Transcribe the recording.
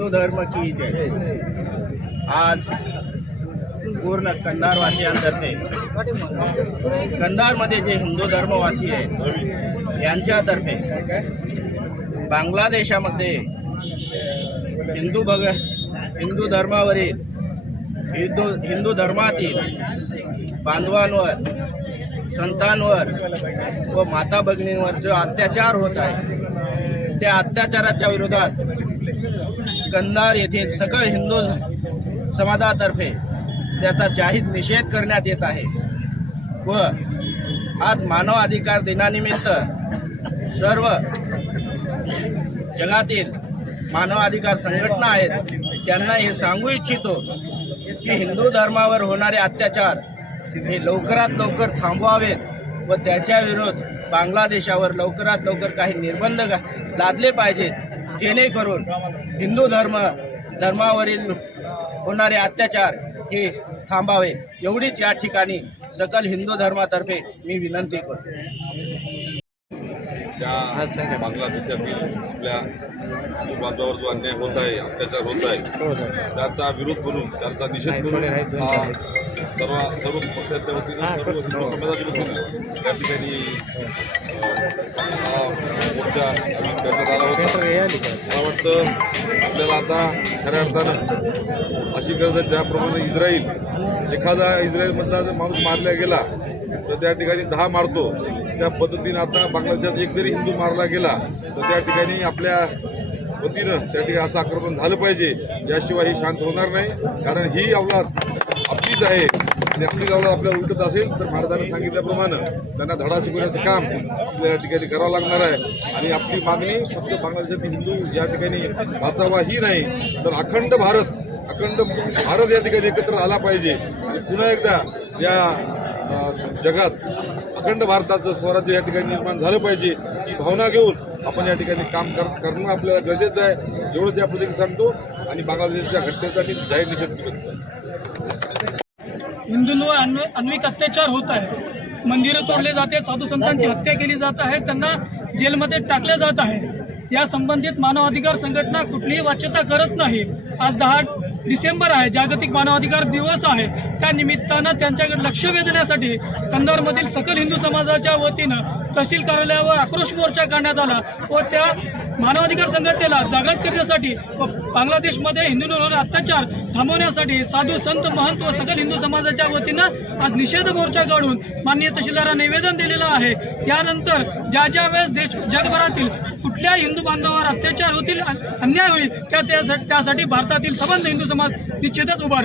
हिंदू धर्म की जय। आज पूर्ण कंधारवासियांतर्फे कंधारमध्ये जे हिंदू धर्मवासी आहेत यांच्यातर्फे बांगलादेशामध्ये हिंदू भग हिंदू धर्मावरील हिंदू हिंदू धर्मातील बांधवांवर संतांवर व माता भगिनींवर जो अत्याचार होत आहे त्या अत्याचाराच्या विरोधात कंधार येथील सकळ हिंदू समाजातर्फे त्याचा जाहीर निषेध करण्यात येत आहे. व आज मानव अधिकार दिनानिमित्त सर्व जगातील मानव अधिकार संघटना आहेत त्यांना हे सांगू इच्छितो की हिंदू धर्मावर होणारे अत्याचार हे लवकरात लवकर थांबवावेत व त्याच्या विरोध बांगलादेशावर लवकरात लवकर काही निर्बंध लादले पाहिजेत. जेणेकरून हिंदू धर्म धर्मावरील होणारे अत्याचार हे थांबावे. एवढीच या ठिकाणी सकल हिंदू धर्मातर्फे मी विनंती करतो. ज्या बांगलादेशातील आपल्या बांधवावर जो अन्याय होत आहे अत्याचार होत आहे त्याचा विरोध म्हणून त्याचा निषेध म्हणून हा सर्व सर्व पक्षाच्या वतीनं सर्व हिंदू समाजाच्या वतीनं त्या ठिकाणी हा. मोर्चा करण्यात आला होता. मला वाटतं आपल्याला आता खऱ्या अर्थानं अशी गरज आहे ज्याप्रमाणे इस्राईल एखादा इस्रायलमधला जर माणूस मारला गेला तर त्या ठिकाणी दहा मारतो. त्या पद्धतीनं आता बांगलादेशात एक जरी हिंदू मारला गेला तर त्या ठिकाणी आपल्या वतीनं त्या ठिकाणी असं आक्रमण झालं पाहिजे. याशिवाय ही शांत होणार नाही. कारण ही अवलाद आपलीच आहे. आणि आपलीच अवलाद आपल्याला उलटत असेल तर महाराजांनी सांगितल्याप्रमाणे त्यांना धडा शिकवण्याचं काम आपल्याला या ठिकाणी करावं लागणार आहे. आणि आपली मागणी फक्त बांगलादेशातील हिंदू या ठिकाणी वाचावा ही नाही तर अखंड भारत अखंड भारत या ठिकाणी एकत्र आला पाहिजे. आणि पुन्हा एकदा या जगात अखंड भारताचं स्वराज्य या ठिकाणी निर्माण झालं पाहिजे ही भावना घेऊन आपण या ठिकाणी काम कर करणं आपल्याला गरजेचं आहे. एवढंच या प्रत्येक सांगतो आणि बांगलादेशच्या घटनेसाठी जाहीर निषेध करतो हिंदूंवर अन्व अन्विक अत्याचार होत आहे. मंदिरं तोडले जाते साधू संतांची हत्या केली जात आहे त्यांना जेलमध्ये टाकले जात आहे. या संबंधित मानवाधिकार संघटना कुठलीही वाच्यता करत नाही. आज दहा डिसेंबर आहे. जागतिक मानवाधिकार दिवस आहे. त्या निमित्तानं त्यांच्याकडे लक्ष वेधण्यासाठी कंधारमधील सकल हिंदू समाजाच्या वतीनं तहसील कार्यालयावर आक्रोश मोर्चा काढण्यात आला व त्या मानवाधिकार संघटनेला जागृत करण्यासाठी व बांगलादेशमध्ये हिंदूंवर अत्याचार थांबवण्यासाठी साधू संत महंत व सकल हिंदू समाजाच्या वतीनं आज निषेध मोर्चा काढून माननीय तहसीलदारांना निवेदन दिलेलं आहे. यानंतर ज्या ज्या वेळेस देश जगभरातील कुठल्या हिंदू बांधवावर अत्याचार होतील अन्याय होईल त्या त्यासाठी त्यासाठी भारतातील संबंध हिंदू समाज निश्चितच उभा